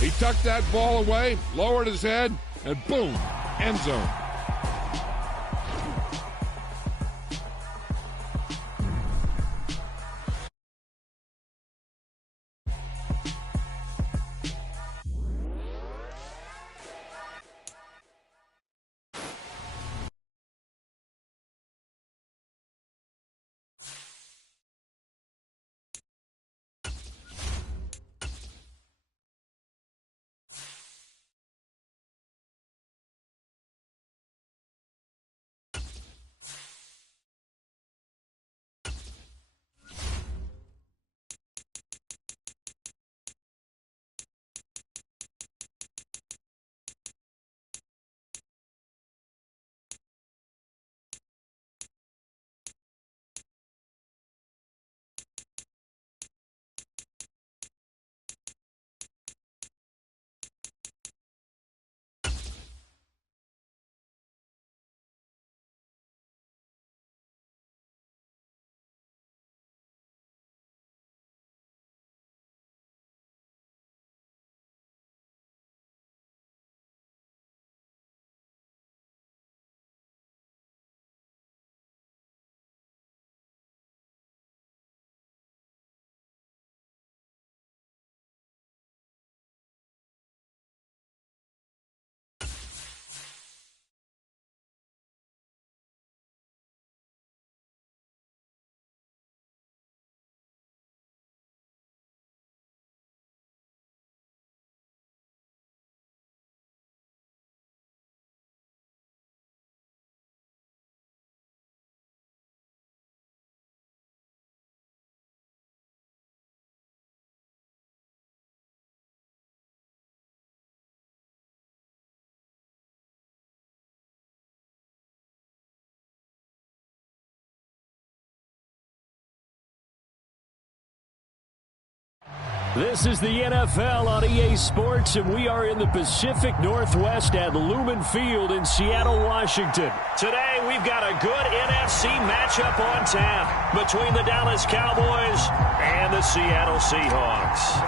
He tucked that ball away, lowered his head, and boom, end zone. This is the NFL on EA Sports, and we are in the Pacific Northwest at Lumen Field in Seattle, Washington. Today, we've got a good NFC matchup on tap between the Dallas Cowboys and the Seattle Seahawks.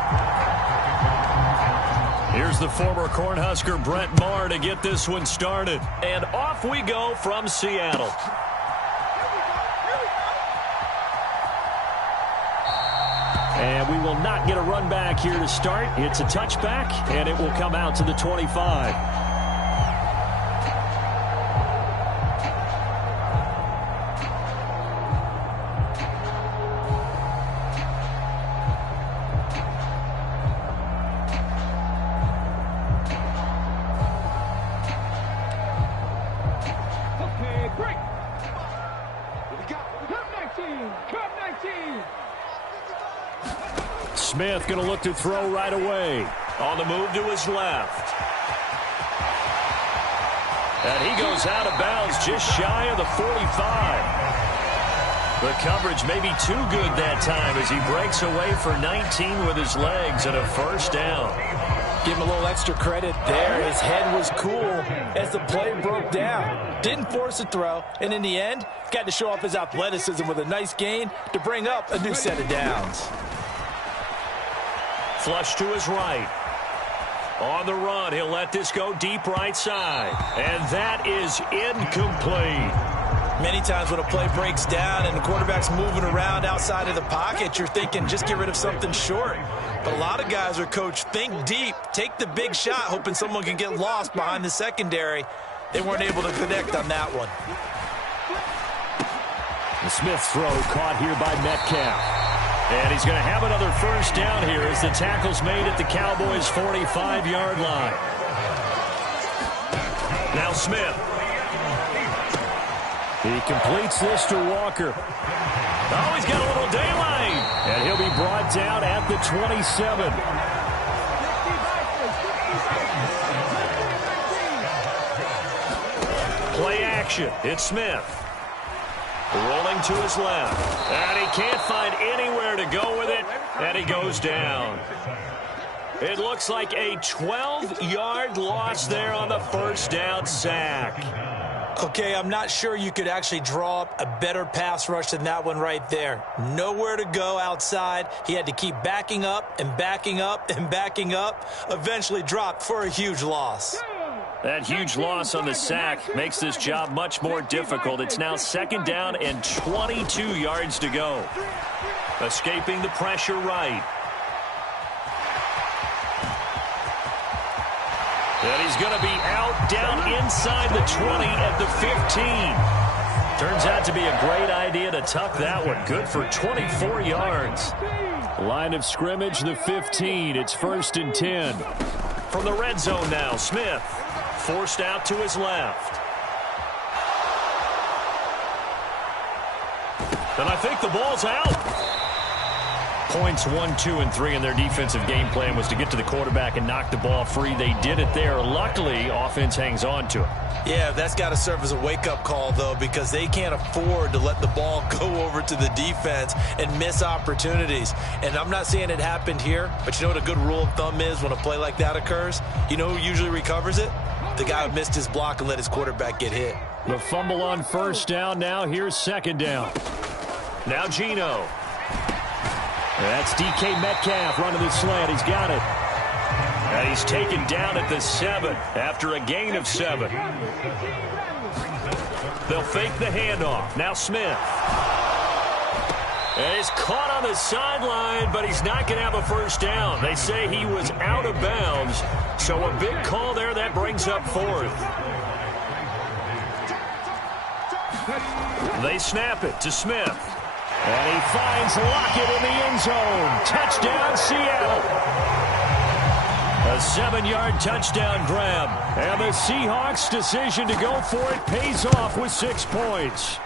Here's the former Cornhusker Brett Maher to get this one started. And off we go from Seattle. And we will not get a run back here to start. It's a touchback, and it will come out to the 25. Okay, break. Come 19. Come 19. Smith going to look to throw right away. On the move to his left. And he goes out of bounds just shy of the 45. The coverage may be too good that time as he breaks away for 19 with his legs and a first down. Give him a little extra credit there. His head was cool as the play broke down. Didn't force a throw, and in the end, got to show off his athleticism with a nice gain to bring up a new set of downs. Flush to his right. On the run, he'll let this go deep right side. And that is incomplete. Many times when a play breaks down and the quarterback's moving around outside of the pocket, you're thinking just get rid of something short. But a lot of guys are coached, think deep, take the big shot, hoping someone can get lost behind the secondary. They weren't able to connect on that one. The Smith throw caught here by Metcalf. And he's going to have another first down here as the tackle's made at the Cowboys' 45-yard line. Now Smith. He completes this to Walker. Oh, he's got a little daylight. And he'll be brought down at the 27. Play action. It's Smith. Rolling to his left. And he can't find anywhere to go with it. And he goes down. It looks like a 12-yard loss there on the first down sack. Okay, I'm not sure you could actually draw up a better pass rush than that one right there. Nowhere to go outside. He had to keep backing up and backing up and backing up. Eventually dropped for a huge loss. That huge loss on the sack makes this job much more difficult. It's now 2nd down and 22 yards to go. Escaping the pressure right. And he's going to be out down inside the 20 at the 15. Turns out to be a great idea to tuck that one. Good for 24 yards. Line of scrimmage, the 15. It's 1st and 10. From the red zone now, Smith forced out to his left. And I think the ball's out. Points 1, 2, and 3 in their defensive game plan was to get to the quarterback and knock the ball free. They did it there. Luckily, offense hangs on to it. Yeah, that's got to serve as a wake-up call, though, because they can't afford to let the ball go over to the defense and miss opportunities. And I'm not saying it happened here, but you know what a good rule of thumb is when a play like that occurs? You know who usually recovers it? The guy who missed his block and let his quarterback get hit. The fumble on 1st down. Now here's 2nd down. Now Geno. That's DK Metcalf running the slant. He's got it. And he's taken down at the 7 after a gain of 7. They'll fake the handoff. Now Smith. And he's caught on the sideline, but he's not going to have a 1st down. They say he was out of bounds, so a big call there. That brings up 4th. They snap it to Smith. And he finds Lockett in the end zone. Touchdown, Seattle. A 7-yard touchdown grab. And the Seahawks' decision to go for it pays off with 6 points.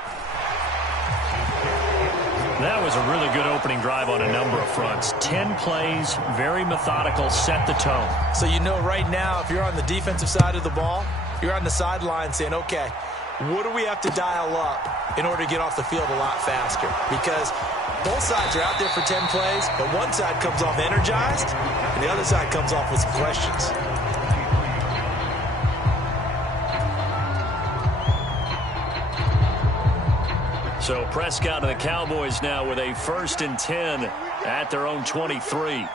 That was a really good opening drive on a number of fronts. 10 plays, very methodical, set the tone. So you know right now, if you're on the defensive side of the ball, you're on the sideline saying, okay, what do we have to dial up in order to get off the field a lot faster? Because both sides are out there for 10 plays, but one side comes off energized, and the other side comes off with some questions. So Prescott and the Cowboys now with a 1st and 10 at their own 23.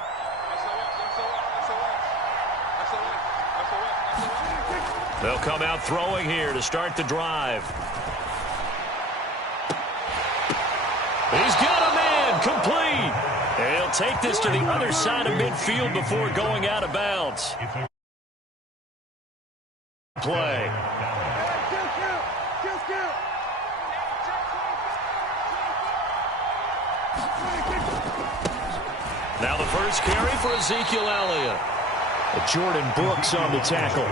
They'll come out throwing here to start the drive. He's got a man, complete. And he'll take this to the other side of midfield before going out of bounds. Play. Now the first carry for Ezekiel Elliott. Jordan Brooks on the tackle.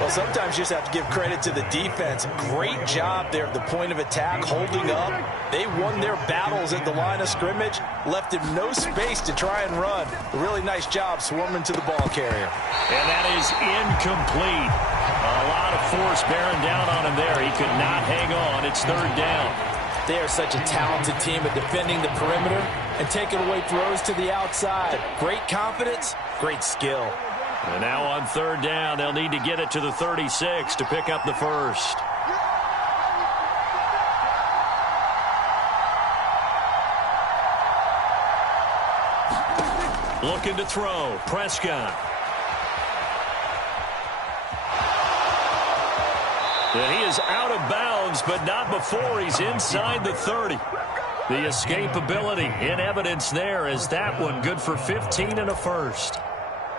Well, sometimes you just have to give credit to the defense. Great job there at the point of attack, holding up. They won their battles at the line of scrimmage, left him no space to try and run. A really nice job swarming to the ball carrier. And that is incomplete. A lot of force bearing down on him there. He could not hang on. It's 3rd down. They are such a talented team at defending the perimeter and taking away throws to the outside. Great confidence, great skill. And now on 3rd down, they'll need to get it to the 36 to pick up the 1st. Looking to throw, Prescott. And he is out of bounds, but not before he's inside the 30. The escapability in evidence there as that one good for 15 and a 1st.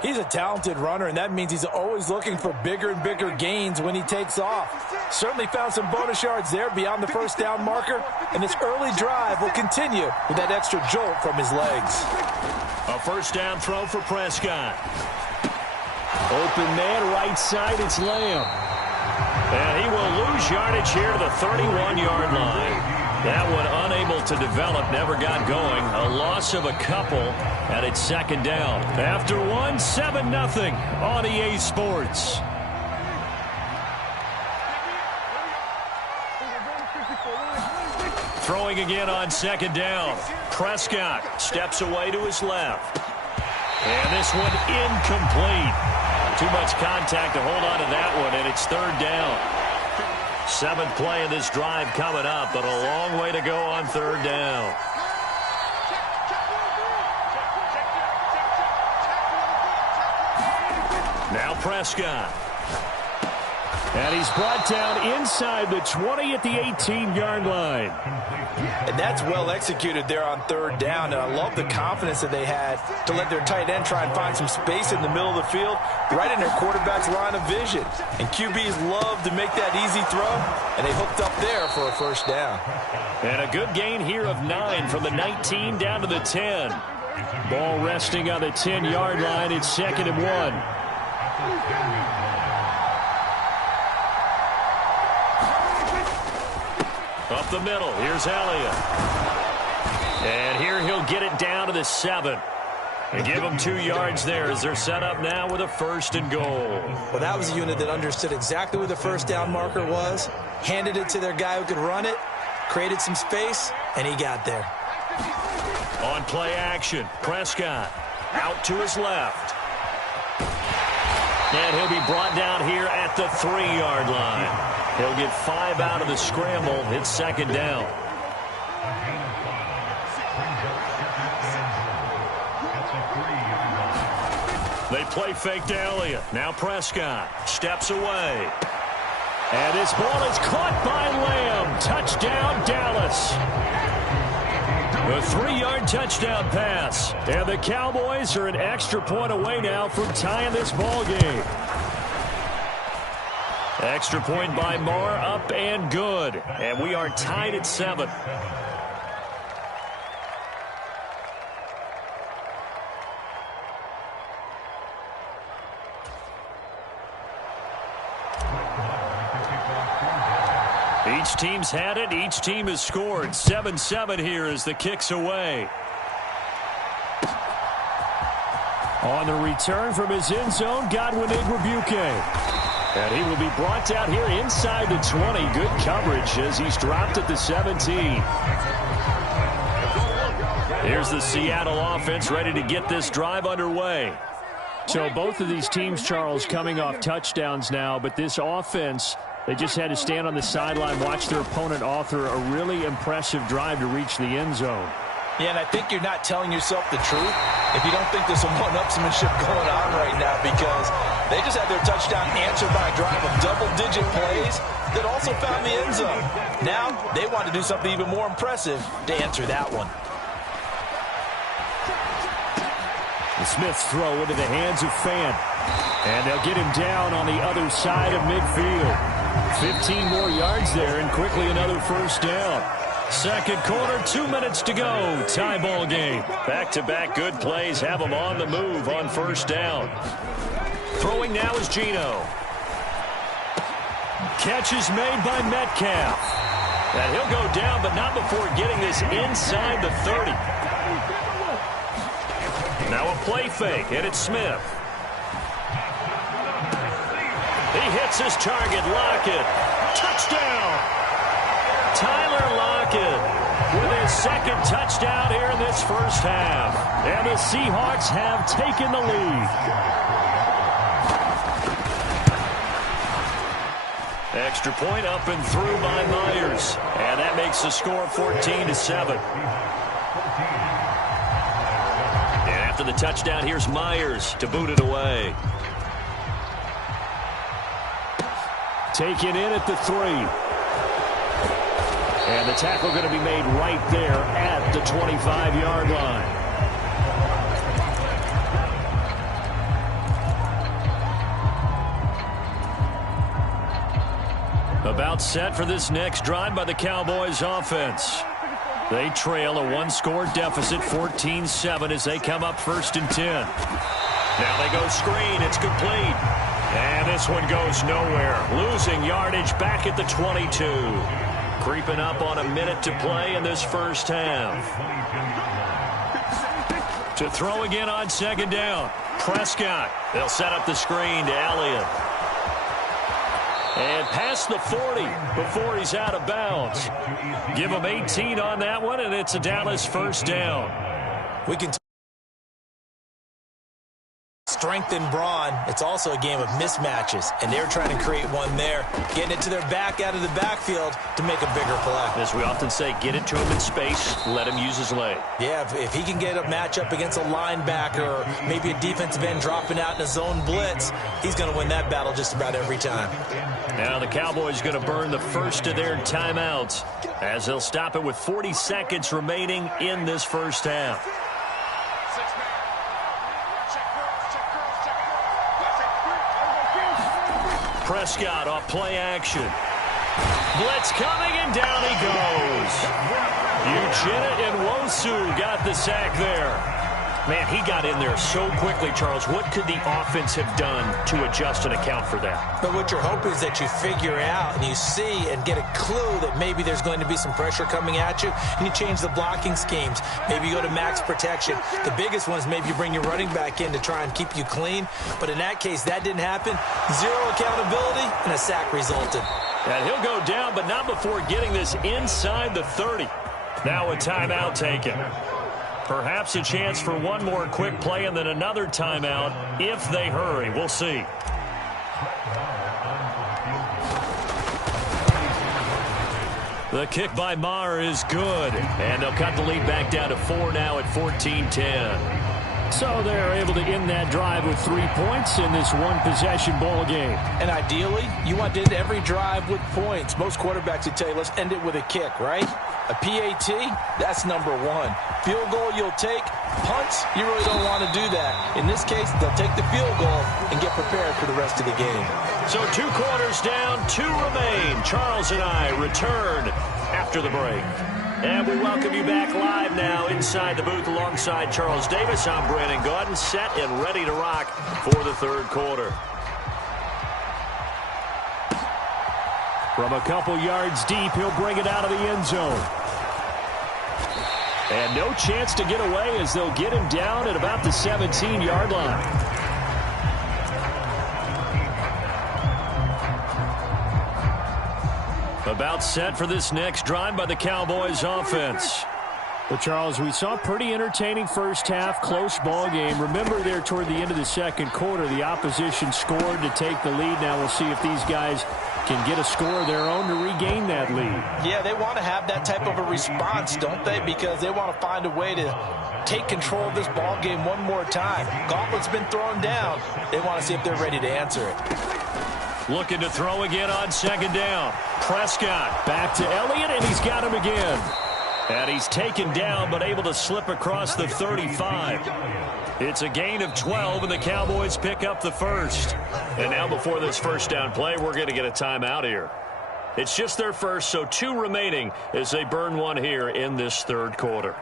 He's a talented runner, and that means he's always looking for bigger and bigger gains when he takes off. Certainly found some bonus yards there beyond the 1st down marker, and this early drive will continue with that extra jolt from his legs. A 1st down throw for Prescott. Open man, right side, it's Lamb. And he will lose yardage here to the 31-yard line. That one unable to develop, never got going. A loss of a couple, and it's 2nd down. After one, 7-0 on EA Sports. Throwing again on 2nd down. Prescott steps away to his left. And this one incomplete. Too much contact to hold on to that one, and it's 3rd down. Seventh play of this drive coming up, but a long way to go on third down. Now Prescott. And he's brought down inside the 20 at the 18-yard line. And that's well executed there on third down. And I love the confidence that they had to let their tight end try and find some space in the middle of the field, right in their quarterback's line of vision. And QBs love to make that easy throw, and they hooked up there for a first down. And a good gain here of 9 from the 19 down to the 10. Ball resting on the 10-yard line. It's 2nd and 1. Up the middle, here's Elliott. And here he'll get it down to the 7. And give them 2 yards there as they're set up now with a 1st and goal. Well, that was a unit that understood exactly where the first down marker was, handed it to their guy who could run it, created some space, and he got there. On play action, Prescott out to his left. And he'll be brought down here at the 3-yard line. He'll get 5 out of the scramble. It's 2nd down. They play fake to Elliott. Now Prescott steps away. And this ball is caught by Lamb. Touchdown, Dallas. A 3-yard touchdown pass. And the Cowboys are an extra point away now from tying this ball game. Extra point by Marr, up and good. And we are tied at 7. Each team's had it. Each team has scored. 7-7 here as the kick's away. On the return from his end zone, Godwin Igwebuike. And he will be brought down here inside the 20. Good coverage as he's dropped at the 17. Here's the Seattle offense ready to get this drive underway. So both of these teams, Charles, coming off touchdowns now, but this offense, they just had to stand on the sideline, watch their opponent author a really impressive drive to reach the end zone. Yeah, and I think you're not telling yourself the truth if you don't think there's some one-upsmanship going on right now, because they just had their touchdown answered by a drive of double-digit plays that also found the end zone. Now they want to do something even more impressive to answer that one. The Smith's throw into the hands of Fant. And they'll get him down on the other side of midfield. 15 more yards there and quickly another first down. Second quarter, 2 minutes to go. Tie ball game. Back-to-back good plays have them on the move on first down. Throwing now is Geno. Catch is made by Metcalf. And he'll go down, but not before getting this inside the 30. Now a play fake, and it's Smith. He hits his target, Lockett. Touchdown! Tyler Lockett with his second touchdown here in this first half. And the Seahawks have taken the lead. Extra point up and through by Myers. And that makes the score 14-7. And after the touchdown, here's Myers to boot it away. Taken in at the 3. And the tackle going to be made right there at the 25-yard line. About set for this next drive by the Cowboys offense. They trail a one-score deficit, 14-7, as they come up 1st and 10. Now they go screen. It's complete. And this one goes nowhere. Losing yardage back at the 22. Creeping up on a minute to play in this first half. To throw again on second down. Prescott. They'll set up the screen to Elliott. And past the 40 before he's out of bounds. Give him 18 on that one, and it's a Dallas first down. We can strength and brawn. It's also a game of mismatches, and they're trying to create one there, getting it to their back out of the backfield to make a bigger play. As we often say, get it to him in space, let him use his leg. Yeah, if he can get a matchup against a linebacker or maybe a defensive end dropping out in a zone blitz, he's going to win that battle just about every time. Now the Cowboys going to burn the first of their timeouts as they'll stop it with 40 seconds remaining in this first half. Prescott off play action. Blitz coming, and down he goes. Uchenna Nwosu got the sack there. Man, he got in there so quickly, Charles. What could the offense have done to adjust and account for that? But what you're hoping is that you figure out and you see and get a clue that maybe there's going to be some pressure coming at you, and you change the blocking schemes. Maybe you go to max protection. The biggest one is maybe you bring your running back in to try and keep you clean. But in that case, that didn't happen. Zero accountability, and a sack resulted. And he'll go down, but not before getting this inside the 30. Now a timeout taken. Perhaps a chance for one more quick play and then another timeout if they hurry. We'll see. The kick by Maher is good. And they'll cut the lead back down to 4 now at 14-10. So they're able to end that drive with 3 points in this one-possession ball game. And ideally, you want to end every drive with points. Most quarterbacks would tell you, let's end it with a kick, right? A PAT, that's number one. Field goal you'll take. Punts, you really don't want to do that. In this case, they'll take the field goal and get prepared for the rest of the game. So 2 quarters down, 2 remain. Charles and I return after the break. And we welcome you back live now inside the booth alongside Charles Davis. I'm Brandon Gaudin, set and ready to rock for the third quarter. From a couple yards deep, he'll bring it out of the end zone. And no chance to get away as they'll get him down at about the 17-yard line. About set for this next drive by the Cowboys offense. Well, Charles, we saw a pretty entertaining first half, close ball game. Remember there toward the end of the second quarter, the opposition scored to take the lead. Now we'll see if these guys can get a score of their own to regain that lead. Yeah, they want to have that type of a response, don't they? Because they want to find a way to take control of this ball game one more time. Gauntlet's been thrown down. They want to see if they're ready to answer it. Looking to throw again on second down. Prescott back to Elliott, and he's got him again. And he's taken down, but able to slip across the 35. It's a gain of 12, and the Cowboys pick up the first. And now before this first down play, we're going to get a timeout here. It's just their first, so 2 remaining as they burn one here in this third quarter.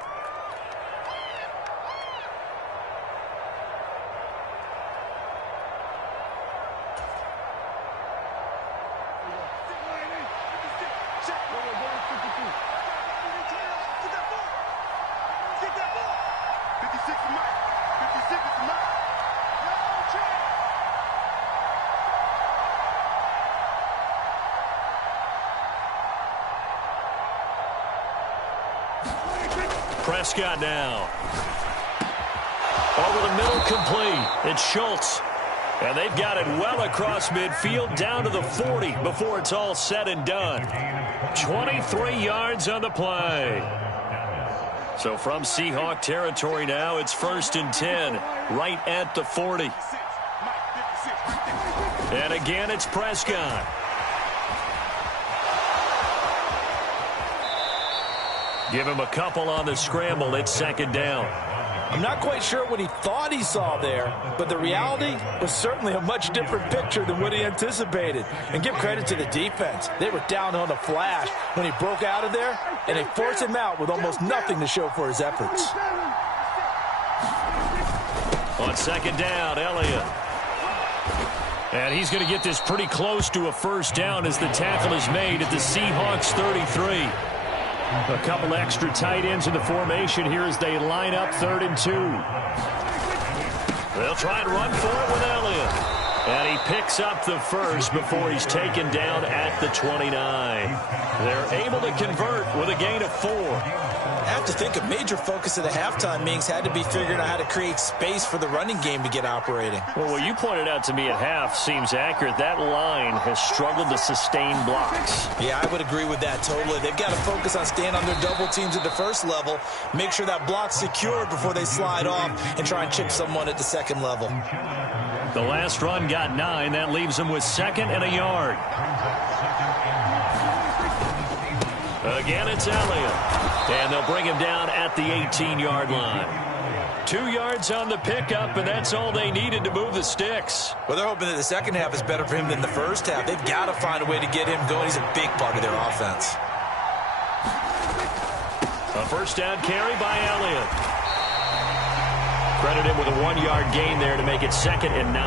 Prescott now. Over the middle, complete. It's Schultz. And they've got it well across midfield down to the 40 before it's all said and done. 23 yards on the play. So from Seahawk territory now, it's 1st and 10, right at the 40. And again, it's Prescott. Give him a couple on the scramble. It's 2nd down. I'm not quite sure what he thought he saw there, but the reality was certainly a much different picture than what he anticipated. And give credit to the defense. They were down on a flash when he broke out of there, and they forced him out with almost nothing to show for his efforts. On 2nd down, Elliott. And he's going to get this pretty close to a first down as the tackle is made at the Seahawks 33. A couple extra tight ends in the formation here as they line up 3rd and 2. They'll try and run for it with Elliott. And he picks up the first before he's taken down at the 29. They're able to convert with a gain of 4. I have to think a major focus of the halftime meetings had to be figuring out how to create space for the running game to get operating. Well, what you pointed out to me at half seems accurate. That line has struggled to sustain blocks. Yeah, I would agree with that totally. They've got to focus on staying on their double teams at the first level, make sure that block's secured before they slide off and try and chip someone at the second level. The last run got 9. That leaves them with 2nd and a yard. Again, it's Elliott. And they'll bring him down at the 18-yard line. 2 yards on the pickup, and that's all they needed to move the sticks. Well, they're hoping that the second half is better for him than the first half. They've got to find a way to get him going. He's a big part of their offense. A first down carry by Elliott. Credit him with a 1-yard gain there to make it 2nd and 9.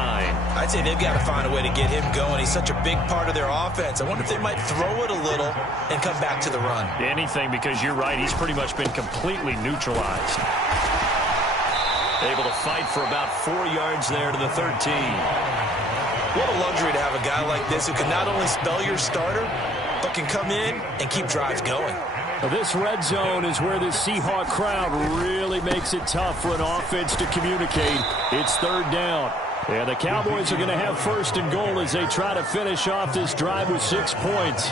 I'd say they've got to find a way to get him going. He's such a big part of their offense. I wonder if they might throw it a little and come back to the run. Anything, because you're right. He's pretty much been completely neutralized. Able to fight for about 4 yards there to the 13. What a luxury to have a guy like this who can not only spell your starter, but can come in and keep drives going. This red zone is where the Seahawk crowd really makes it tough for an offense to communicate. It's 3rd down. And the Cowboys are going to have 1st and goal as they try to finish off this drive with 6 points.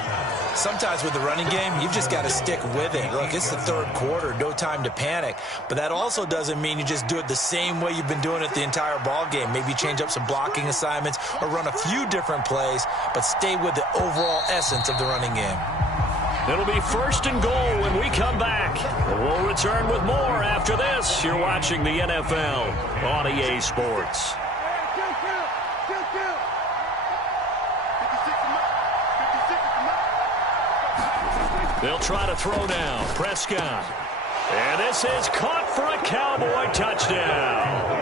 Sometimes with the running game, you've just got to stick with it. Look, it's the 3rd quarter, no time to panic. But that also doesn't mean you just do it the same way you've been doing it the entire ball game. Maybe change up some blocking assignments or run a few different plays, but stay with the overall essence of the running game. It'll be 1st and goal when we come back. We'll return with more after this. You're watching the NFL on EA Sports. They'll try to throw now. Prescott. And this is caught for a Cowboy touchdown.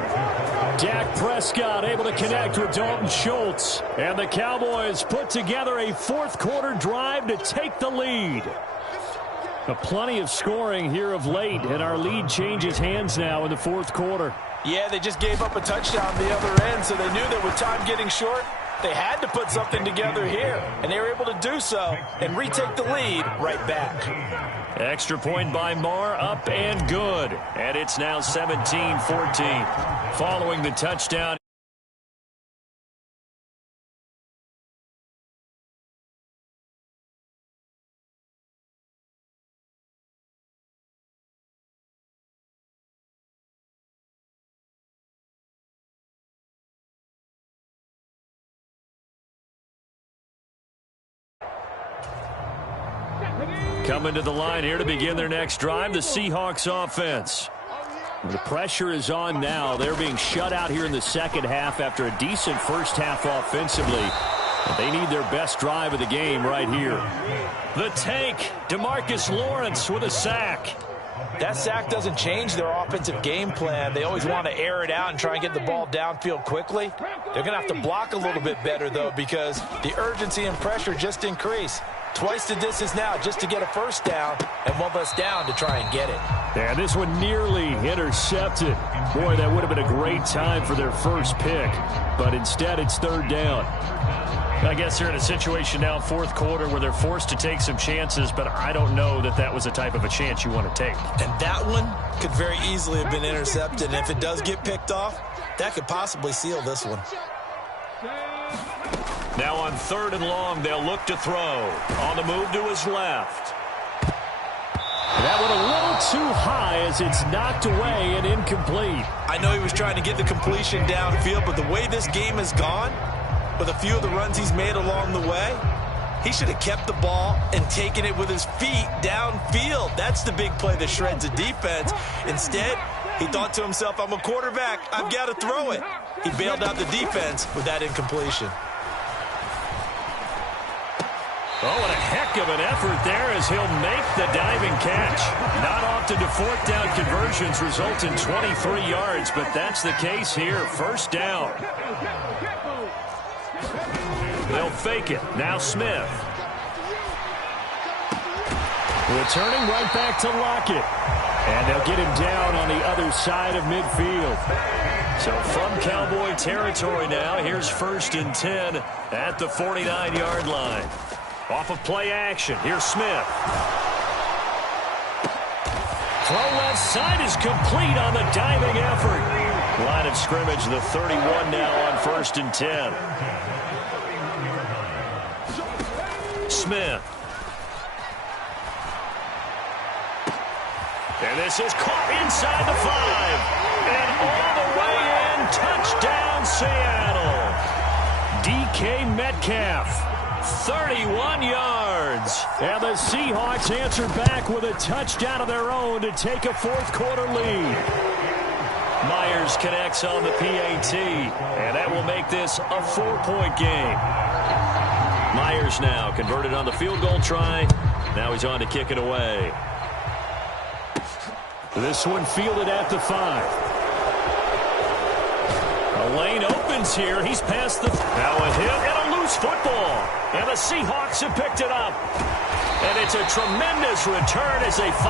Dak Prescott able to connect with Dalton Schultz. And the Cowboys put together a 4th quarter drive to take the lead. Plenty of scoring here of late, and our lead changes hands now in the 4th quarter. Yeah, they just gave up a touchdown the other end, so they knew that with time getting short, they had to put something together here, and they were able to do so and retake the lead right back. Extra point by Marr, up and good. And it's now 17-14. Following the touchdown. Coming to the line here to begin their next drive, the Seahawks offense. The pressure is on now. They're being shut out here in the second half after a decent first half offensively. But they need their best drive of the game right here. The tank, DeMarcus Lawrence with a sack. That sack doesn't change their offensive game plan. They always want to air it out and try and get the ball downfield quickly. They're going to have to block a little bit better, though, because the urgency and pressure just increase. Twice the distance now just to get a first down, and one less down to try and get it. And this one nearly intercepted. Boy, that would have been a great time for their first pick. But instead, it's 3rd down. I guess they're in a situation now, 4th quarter, where they're forced to take some chances, but I don't know that that was the type of a chance you want to take. And that one could very easily have been intercepted. And if it does get picked off, that could possibly seal this one. Now on 3rd and long, they'll look to throw. On the move to his left. That one a little too high as it's knocked away and incomplete. I know he was trying to get the completion downfield, but the way this game has gone, with a few of the runs he's made along the way, he should have kept the ball and taken it with his feet downfield. That's the big play that shreds a defense. Instead, he thought to himself, I'm a quarterback. I've got to throw it. He bailed out the defense with that incompletion. Oh, what a heck of an effort there as he'll make the diving catch. Not often do 4th down conversions result in 23 yards, but that's the case here. 1st down. They'll fake it. Now Smith. Returning right back to Lockett. And they'll get him down on the other side of midfield. So from Cowboy territory now, here's 1st and 10 at the 49-yard line. Off of play action, here's Smith. Throw left side is complete on the diving effort. Line of scrimmage, the 31 now on 1st and 10. Smith. And this is caught inside the 5. And all the way in, touchdown Seattle. DK Metcalf, 31 yards. And the Seahawks answered back with a touchdown of their own to take a 4th quarter lead. Myers connects on the PAT, and that will make this a 4-point game. Myers now converted on the field goal try. Now he's on to kick it away. This one fielded at the 5. The lane opens here. He's past the... Now a hit and a loose football. And the Seahawks have picked it up. And it's a tremendous return as they find...